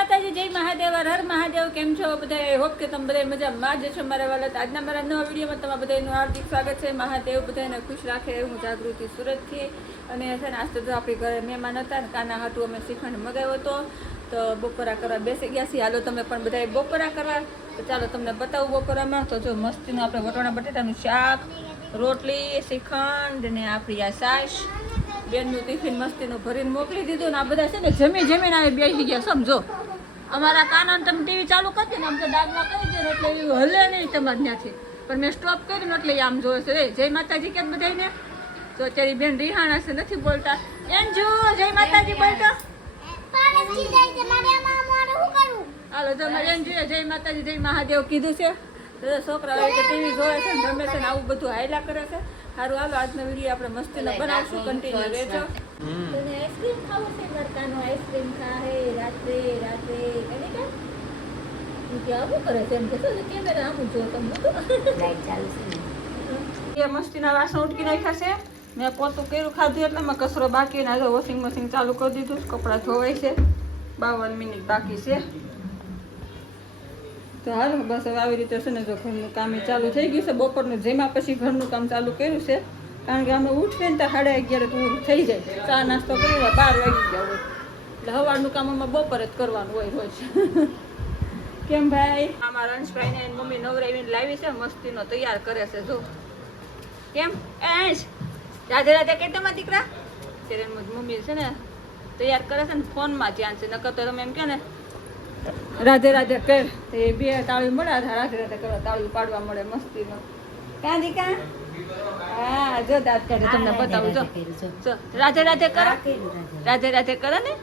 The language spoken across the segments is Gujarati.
માતાજી, જય મહાદેવ, હર મહાદેવ. કેમ છો બધા? આઈ હોપ કે તમે બધા મજામાં જ છો. મારા વાલા આજના મારા નવા વિડીયોમાં તમારા બધાનું હાર્દિક સ્વાગત છે. મહાદેવ બધાને ખુશ રાખે. હું જાગૃતિ સુરતથી. અને છે ને આજ તો આપણી ઘરે મહેમાન હતા ને કાના હાટું અમે શ્રીખંડ મગાવ્યો હતો. તો બપોરા કરવા બેસી ગયા છીએ. હાલો તમે પણ બધા બપોરા કરવા. તો ચાલો તમને બતાવું બપોરામાં. તો જો મસ્તીનું આપણે વટોણા બટેટાનું શાક, રોટલી, શ્રીખંડ ને આપણી આ છાશ, બેનનું ટિફિન મસ્તીનું ભરીને મોકલી દીધું. ને આ બધા છે ને જમીને આવે બેસી ગયા. સમજો અમારા કાનાને તમે ટીવી ચાલુ કરી દે ને આમ તો ડાગમાં કરી દે એટલે એવું હલે નહીં તમારે ત્યાંથી. પણ મેં સ્ટોપ કર્યું એટલે આમ જોવે છે. જય માતાજી કેમ બધાને. તો અત્યારે બેન રિહાણા છે, નથી બોલતા. એમ જો જય માતાજી બોલતો. હાલો તમારે એમ જોઈએ જય માતાજી જય મહાદેવ કીધું છે. છોકરાઓ ટીવી જોવે છે ને ગમે છે ને આવું બધું હાયલા કરે છે. સારું હાલો આજનો વિડીયો આપણે મસ્તીનો બનાવશું. કન્ટિન્યુ રહેજો. તને આઈસ્ક્રીમ ખાવું છે? લડકાનો આઈસ્ક્રીમ ખાહે રાત્રે કે આવું કરે છે એમ કે શું કેમેરા આમ જો તમને લાઈટ ચાલુ છે. એ મસ્તીના વાસણ ઉટકી નાખ્યા છે. મેં પોતું કર્યું ખાધું એટલે મેં કચરો બાકી ના જો વોશિંગ મશીન ચાલુ કરી દીધું. કપડાં ધોવાય છે. 52 મિનિટ બાકી છે. તો હાલો બસ હવે આવી રીતે છે ને જો ઘરનું કામ ચાલુ થઈ ગયું છે. બપોરનું જેમાં પછી ઘરનું કામ ચાલુ કર્યું છે. કારણ કે અમે ઉઠીને તો 11:30 પૂરું થઈ જાય. ચા નાસ્તો કરી 12 વાગી ગયા હોય એટલે સવારનું કામ અમે બપોરે જ કરવાનું હોય રોજ. કેમ ભાઈ? અમારા અંશભાઈને મમ્મી નવરાવીને લાવી છે. મસ્તીનો તૈયાર કરે છે જો. કેમ અંશ? રાધે રાધે કે તમારા દીકરા ત્યારે મમ્મી છે ને તૈયાર કરે છે ને ફોનમાં ધ્યાન છે. નકર તો તમે એમ કહો ને રાધે રાધે કર એ બે તાળી મળે રાધે રાધે કરવા તાળી પાડવા મળે મસ્તીનો. ક્યાં દીકા? હા જો દાંત કાઢે તમને બતાવું જો. રાધે રાધે કરો. રાધે રાધે કરો ને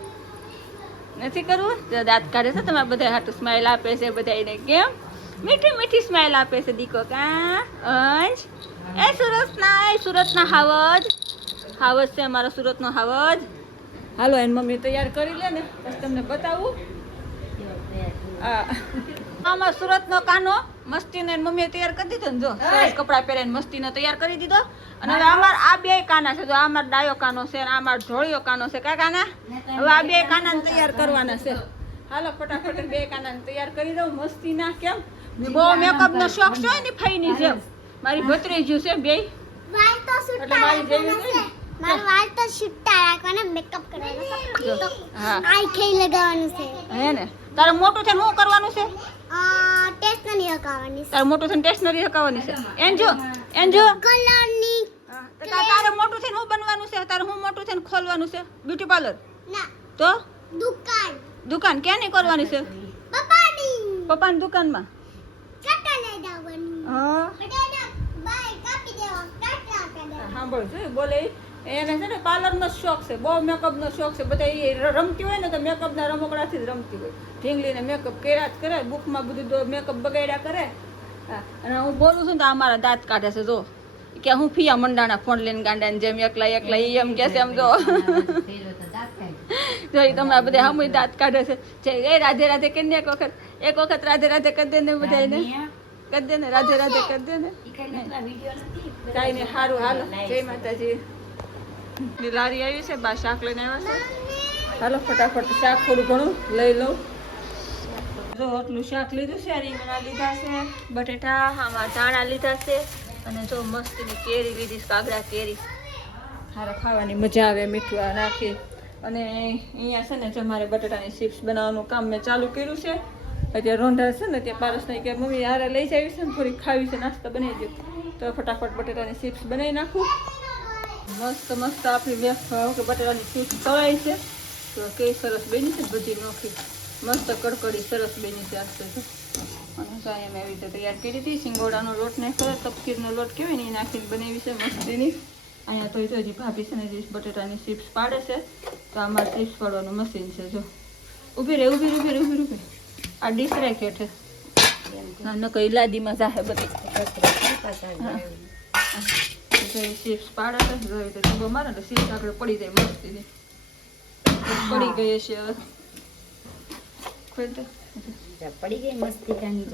નથી કરવું? જો દાંત કાઢે છે. તમારે બધા હાટું સ્માઈલ આપે છે બધાને. કેમ મીઠી મીઠી સ્માઈલ આપે છે દીકો. કા અંશ? સુરતના હાવજ છે અમારો સુરતનો હાવજ. હાલો એની મમ્મી તૈયાર કરી લે ને પછી તમને બતાવું. આમાં સુરતનો કાનો મસ્તીને મમ્મીએ તૈયાર કરી દીધો ને જો સરસ કપડાં પહેરીને મસ્તીનો તૈયાર કરી દીધો. અને હવે અમારા આ બે કાના છે. જો આ અમારો ડાયો કાનો છે અને આ અમારો ઢોળિયો કાનો છે. કા કાના? હવે આ બે કાનાને તૈયાર કરવાના છે. હાલો ફટાફટ બે કાનાને તૈયાર કરી દઉં મસ્તીના. કેમ બહુ મેકઅપનો શોખ છે ને ફઈની જેમ. મારી ભત્રીજ્યું છે બે એટલે મારી જેવી નહીં. મારું વાળ તો છૂટા રાખવાના, મેકઅપ કરવાનો, આઈ ખેઈ લગાવવાનું છે. હે ને તારે મોટું થઈને શું કરવાનું છે? સ્ટેશનરી હકાવવાની છે. તારે મોટું થઈને સ્ટેશનરી હકાવવાની છે. એન્જો કલરની. તારે મોટું થઈને શું બનવાનું છે? તારે હું મોટું થઈને ખોલવાનું છે? Beauty parlour? ના, તો દુકાન ક્યાંની કરવાની છે? પપ્પાની દુકાનમાં. કાટા લઈ જવાનું. હા બટાટા બાય કાપી દેવા, કાટા કાઢવા. સાંભળ છે બોલે એને છે ને પાર્લરનો શોખ છે. બહુ મેકઅપનો શોખ છે. બધા એ રમતી હોય ને તો મેકઅપના રમકડાથી જ રમતી હોય. ઢીંગલીને મેકઅપ કર્યા જ કરે. બુકમાં બધું મેકઅપ બગાડ્યા કરે. હા અને હું બોલું છું ને તો અમારા દાંત કાઢે છે જો કે હું ફિયા મંડાણા ફોન લઈને ગાંડાને જેમ એકલા એમ કે છે. એમ જો જો તમારા બધા હમુય દાંત કાઢે છે. એ રાધે રાધે કરીને એક વખત રાધે રાધે કરી દે ને બધાને કરી દે ને રાધે રાધે કરી દે ને. કાંઈ નહીં સારું હાલો જય માતાજી. લારી આવી છે બા શાક લઈને આવ્યા છે. હાલો ફટાફટ શાક થોડું ઘણું લઈ લઉં. જો આટલું શાક લીધું છે. રીંગણા લીધા છે, બટેટા, આમાં ધાણા લીધા છે અને જો મસ્તીની કેરી લીધી છે. કાગડા કેરી સારા ખાવાની મજા આવે મીઠું નાખી. અને અહીંયા છે ને જો મારે બટેટાની ચિપ્સ બનાવવાનું કામ મેં ચાલુ કર્યું છે. અત્યારે રોંઢા છે ને ત્યાં પારસને કે મમ્મી હારે લઈ જાવી છે ને થોડી ખાવી છે, નાસ્તો બનાવી દો. તો ફટાફટ બટેટાની ચિપ્સ બનાવી નાખું. મસ્ત આપણી બટેટાની ચિપ્સ તળાઈ છે. તો કઈ સરસ બની છે બધી નોખી મસ્ત કડકડી સરસ બની છે. આસ્તે તો અને તો અહીંયા મેં એવી રીતે તૈયાર કરી હતી. સિંગોડાનો લોટ નાખ્યો, તપકીરનો લોટ કહેવાય ને એ નાખીને બનાવી છે મસ્તીની. અહીંયા તો હજી ભાભી છે ને જે બટેટાની ચિપ્સ પાડે છે. તો આમાં ચિપ્સ પાડવાનું મશીન છે. જો ઊભી રહે આ ડીશ રાખી હેઠે નકઈ લાદીમાં જાહે બધી ચિપ્સ પાડે છે. જોઈ તો ડબ્બો મારે ને ચિપ્સ આગળ પડી જાય મસ્તીની. પડી ગઈ છે પડી ગઈ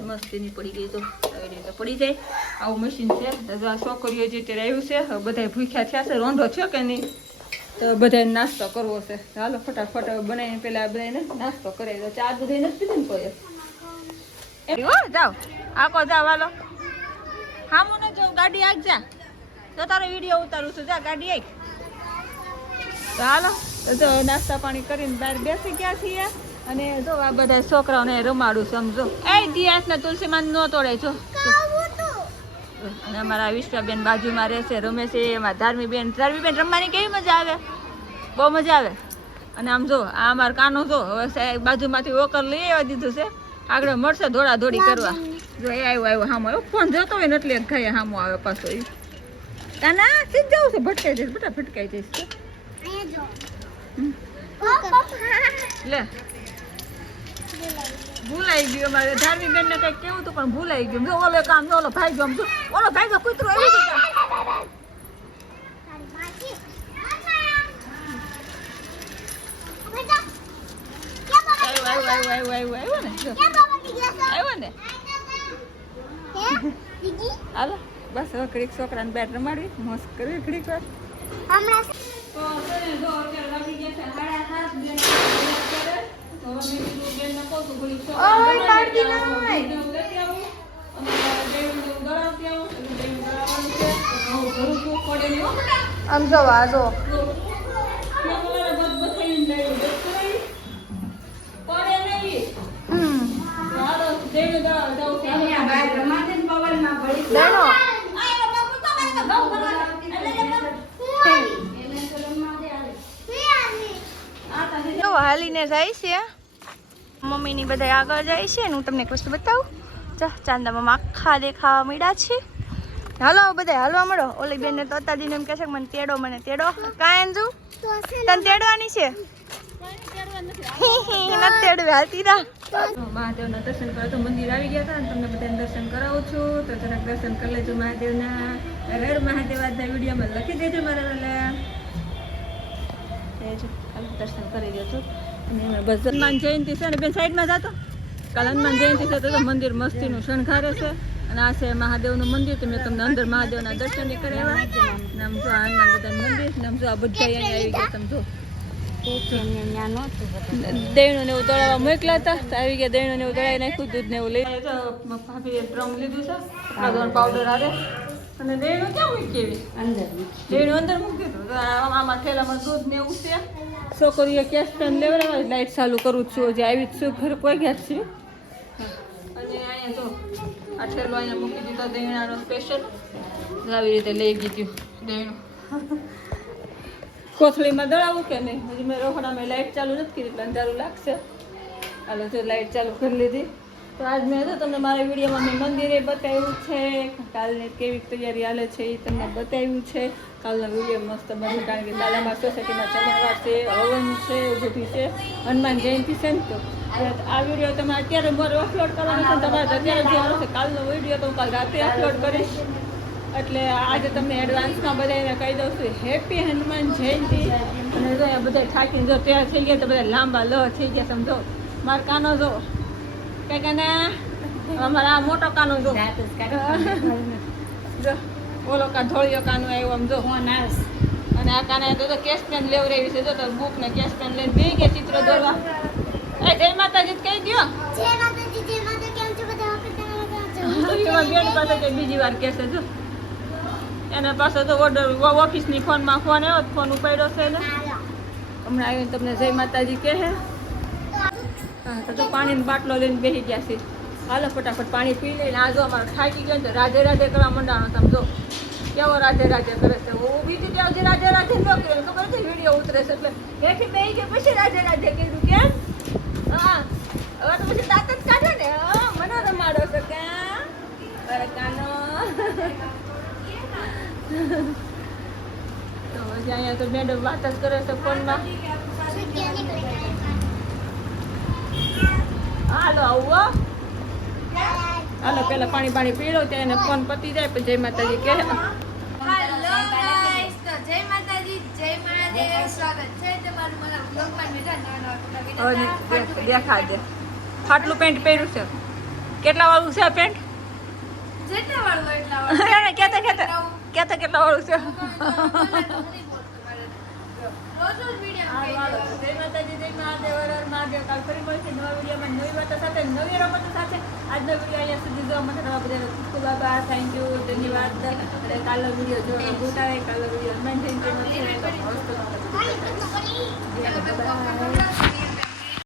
મસ્તીની પડી ગઈ. તો આવી રીતે પડી જાય આવું મશીન છે. છોકરીઓ જે અત્યારે આવ્યું છે બધા ભૂખ્યા થયા છે. રોંઢો થયો કે નહીં? તો બધાને નાસ્તો કરવો છે. હાલો ફટાફટ બનાવીને પેલા બધાને નાસ્તો કરે તો ચા દૂધ નથી પીધું ને કોઈ જાઓ આખો જાઓ હાલો હા મને જો ગાડી આગ જા તો તારો વિડીયો ઉતારું છું જા ગાડી આગ તો હાલો તો નાસ્તા પાણી કરીને બહાર બેસી ગયા છીએ અને જો આ બધા છોકરાઓને રમાડું સમજો એ દિયાસને તુલસીમાં ન તોડે છો અને અમારા વિશ્વાબેન બાજુમાં રહેશે રમે છે એમાં ધાર્મીબેન રમવાની કેવી મજા આવે બહુ મજા આવે અને આમ જો આ અમારો કાનો જો હવે બાજુમાંથી વોકર લઈ આવવા દીધું છે આગળ મળશે દોડા દોડી કરવા જો એ આવ્યો હામો આવ્યો ફોન જોતો હોય ને એટલે ખાઈએ હામો આવે પાછો એ કાના સીધ જવું છે ભટકાઈ જઈશ બેટા ભટકાઈ જઈશ લે ભૂલાઈ ગયું અમારે ધાર્મીબેન ને કઈક કેવું હતું પણ ભૂલાઈ ગયું જો ઓલો કામ ઓલો ભાઈ ગયો ઓલો ભાઈ ગયો કૂતરો આવી ગયો આવ્યો ને હાલો બસ હવે ઘડીક છોકરાને બેટ રમાડવી મસ્ત કરવી ઘડીક વાર આમ જો વાજો હાલીને જાય છે મમ્મીની બધા આગળ જાય છે ને હું તમને એક વસ્તુ બતાવું ચાંદામાં આખા દેખાવા મળ્યા છે હાલો બધા હાલવા મળો ઓલી બેન ને તો અત્યારથી એમ કહે છે મને તેડો કાંઈ અંજુ તને તેડવાની છે મહાદેવના દર્શન કરો તો મંદિર આવી ગયા હતા અને તમને બધાને દર્શન કરાવું છું તો જરાક દર્શન કરી લેજો મહાદેવના રેડ મહાદેવ આજના વિડીયોમાં લખી દેજો મારા વાલા દર્શન કરી દેજો અને બસ હનુમાન જયંતિ છે ને બેન સાઈડમાં જતો કાલ હનુમાન જયંતિ છે તો મંદિર મસ્તીનું શણગારે છે અને આ છે મહાદેવનું મંદિર તો મેં તમને અંદર મહાદેવના દર્શન કરાવ્યા નામ જો હનુમાન દાદાનું મંદિર નામ જો આ બધા અહીંયા આવી ગયા તમે જો દહીણું ને એવું દળાવવા મોકલા હતા તો આવી ગયા દહીણું ને એવું દળાવી નાખ્યું દૂધ ને એવું લઈ ભાભીએ ડ્રમ લીધું છે પાવડર આવે અને દહીણું ક્યાં મૂકી દહીણું અંદર મૂકી દીધું આમાં ઠેલામાં દૂધ ને એવું છે છોકરીએ કેશ પેન લેવડાવવા લાઈટ ચાલુ કરું છું જે આવી જ છું ઘરે કોઈ ગયા છે અને અહીંયા જો આ ઠેલો અહીંયા મૂકી દીધો દહીણાનો સ્પેશિયલ આવી રીતે લઈ ગયું દહીણું કોથળીમાં દળાવું કે નહીં હજી મેં રોકડામાં લાઈટ ચાલુ નથી કરી એટલે અંધારું લાગશે હાલો જો લાઈટ ચાલુ કરી લીધી તો આજ મેં તો તમને મારા વિડીયોમાં મેં મંદિરે બતાવ્યું છે કાલની કેવી તૈયારી હાલે છે એ તમને બતાવ્યું છે કાલનો વિડીયો મસ્ત બધું કારણ કે દાદામાં સોસાયટીમાં ચમણવાર છે હવન છે એવું બધું છે હનુમાન જયંતિ છે ને તો આ વિડીયો તમે અત્યારે મારે અપલોડ કરવાનો છે તમારે અત્યારે જોવાનો છે કાલનો વિડીયો તો હું કાલ રાતે અપલોડ કરીશ એટલે આજે તમને એડવાન્સમાં બધાને કહી દઉં છું હેપી હનુમાન જયંતિ અને જો બધા થાકીને જો તૈયાર થઈ ગયા તો બધા લાંબા લ થઈ ગયા સમજો મારા કાનો જો કઈ કાને અમારા આ મોટો કાનો જો જો ઓલો કા ધોળિયો કાનો આવ્યો આમ જો અને આ કાને તો કેશ પેન લેવડાવી છે જો તો બુક ને કેશ પેન લઈને બે ગયા ચિત્ર દોરવા એ જય માતાજી કહી દો જય માતાજી કેમ છો બધા બેન પાસે કે બીજી વાર કહેશે જો એના પાસે તો ઓર્ડર ઓફિસની ફોનમાં ફોન આવ્યો ફોન ઉપાડ્યો છે ને હમણાં આવીને તમને જય માતાજી કહે હા તો પાણીનો બાટલો લઈને બેસી ગયા છે હાલો ફટાફટ પાણી પી લઈને આ જો અમારે થાકી ગયો ને તો રાધે રાધે કરવા માંડવાનો સમજો કેવો રાધે રાધે કરે છે ઊભી હતી ત્યાં હજી રાધે રાધે ન કર્યો ખબર છે વિડીયો ઉતરે છે એટલે બેઠી બેસી ગઈ પછી રાધે રાધે કીધું કેમ હા હવે તો પછી દાંત જ કાઢે ને મને રમાડો છે ક્યાં કાનો તો હજી અહીંયા તો મેડમ વાત જ કરે છે ફોનમાં હાલો આવું હાલો પેલા પાણી પીડો ત્યાં એને ફોન પતી જાય પછી જય માતાજી કહે હેલો ગાઈસ તો જય માતાજી જય મહાદેવ સ્વાગત છે તમારું મારા બ્લોગમાં દેખા દે ફાટલું પેન્ટ પહેર્યું છે કેટલા વાળું છે પેન્ટ જેટલા વાળું એટલા વાળું કેતા કેટલા વાળું છે રોજ રોજ વિડીયો હારું, હાલો. જય માતાજી, જય મહાદેવ, હર હર મહાદેવ. કાલ ફરી મળશે નવા વિડીયોમાં નવી વાતો સાથે નવી રમતો સાથે. આજનો વિડીયો અહીંયા સુધી જોવા માટે તમારા બધાનો ખૂબ ખૂબ આભાર. થેન્ક યુ, ધન્યવાદ. અને કાલનો વિડીયો જોવાનો ભૂલતા નહીં. કાલનો વિડીયો હનુમાન જયંતીનો છે તો મસ્ત Ay, ito pala. બાય.